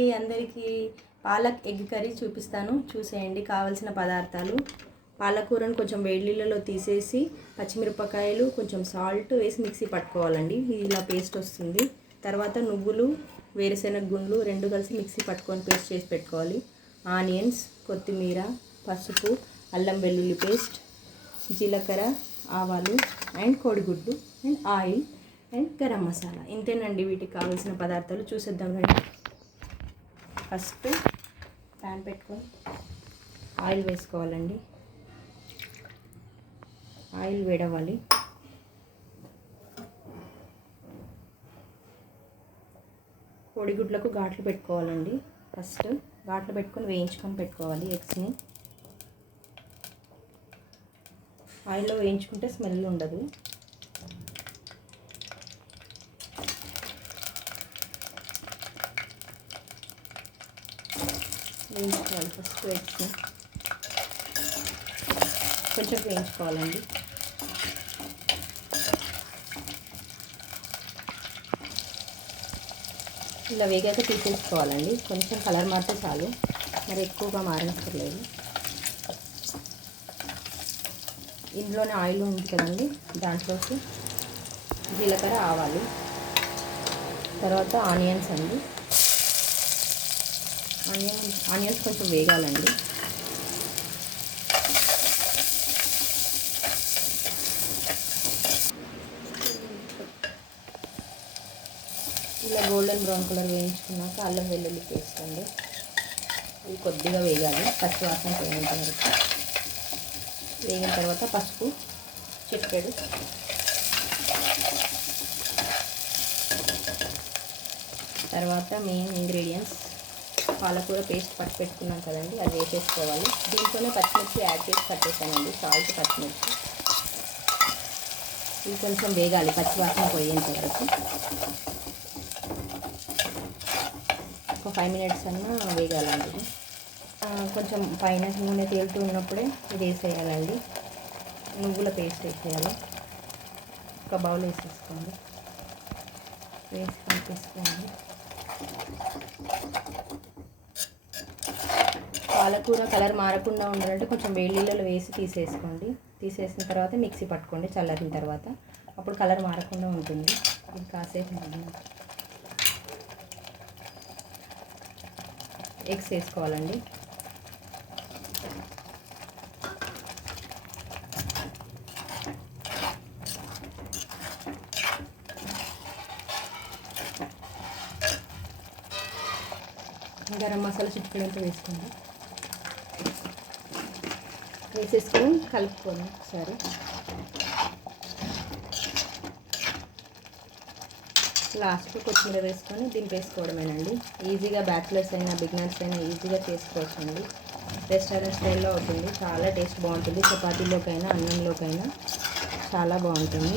అందరికీ palak egg curry చూపిస్తాను, చూసేయండి. కావాల్సిన పదార్థాలు: పాలకూరను కొంచెం వేడి నీళ్ళలో తీసేసి పచ్చిమిరపకాయలు కొంచెం సాల్ట్ వేసి మిక్సీ పట్టుకోవాలండి. ఇలా పేస్ట్ వస్తుంది. తర్వాత నువ్వులు, వేరుశెనగ గుండ్లు రెండు కలిసి మిక్సీ పట్టుకొని పేస్ట్ చేసి పెట్టుకోవాలి. ఆనియన్స్, కొత్తిమీర, పసుపు, అల్లం వెల్లుల్లి పేస్ట్, జీలకర్ర, ఆవాలు అండ్ కోడిగుడ్డు and oil and garam masala. ఇంతేనండి వీటికి కావాల్సిన పదార్థాలు. చూసేద్దాం రండి. ఫస్ట్ ప్యాన్ పెట్టుకొని ఆయిల్ వేసుకోవాలండి. ఆయిల్ వేడవాలి. కోడిగుడ్లకు ఘాట్లు పెట్టుకోవాలండి. ఫస్ట్ ఘాట్లు పెట్టుకొని వేయించుకొని పెట్టుకోవాలి ఎగ్స్ని. ఆయిల్లో వేయించుకుంటే స్మెల్ ఉండదు. వేయించుకోవాలి. ఫస్ట్ ఎగ్స్ని కొంచెం వేయించుకోవాలండి. ఇలా వేగాక తీసేసుకోవాలండి. కొంచెం కలర్ మారితే చాలు, మరి ఎక్కువగా మారనక్కర్లేదు. ఇందులోనే ఆయిల్ ఉంది కదండి, దాంట్లోకి జీలకర్ర, ఆవాలు, తర్వాత ఆనియన్స్ అండి. ఆనియన్స్ కొంచెం వేగాలండి. ఇలా గోల్డెన్ బ్రౌన్ కలర్ వేయించుకున్నాక అల్లం వెల్లుల్లి పేస్ట్ అండి. ఇది కొద్దిగా వేగాలి, పచ్చి వాసన పోయేంత వరకు. వేగిన తర్వాత పసుపు చిటికెడు, తర్వాత మెయిన్ ఇంగ్రీడియంట్స్ పాలకూర పేస్ట్ పట్టి పెట్టుకున్నాం కదండి, అది వేసేసుకోవాలి. దీంట్లోనే పచ్చిమిర్చి యాడ్ చేసి పట్టేసానండి, సాల్ట్, పచ్చిమిర్చి. ఇది కొంచెం వేగాలి, పచ్చి వాసన పోయేంత వరకు. ఒక 5 మినిట్స్ అన్నా వేగాలండి. కొంచెం పైన నూనె తేలుతూ ఉన్నప్పుడే ఇది వేసేయాలండి. నువ్వుల పేస్ట్ వేసేయాలి. ఒక బౌల్ వేసేసుకోండి. వేసి కలిపేసుకోండి. పాలకూర కలర్ మారకుండా ఉండాలంటే కొంచెం వేడి నీళ్ళలో వేసి తీసేసుకోండి. తీసేసిన తర్వాత మిక్సీ పట్టుకోండి చల్లారిన తర్వాత. అప్పుడు కలర్ మారకుండా ఉంటుంది. ఇది కాసేపు ఎగ్స్ వేసుకోవాలండి. గరం మసాలా చిటికెడంతా వేసుకోండి. వేసేసుకొని కలుపుకోండి ఒకసారి. లాస్ట్లో కొత్తిమీర వేసుకొని దింపేసుకోవడమేనండి. ఈజీగా బ్యాచిలర్స్ అయినా బిగినర్స్ అయినా ఈజీగా చేసుకోవచ్చండి. రెస్టారెంట్ స్టైల్లో అవుతుంది. చాలా టేస్ట్ బాగుంటుంది. చపాతీలోకైనా అన్నంలోకైనా చాలా బాగుంటుంది.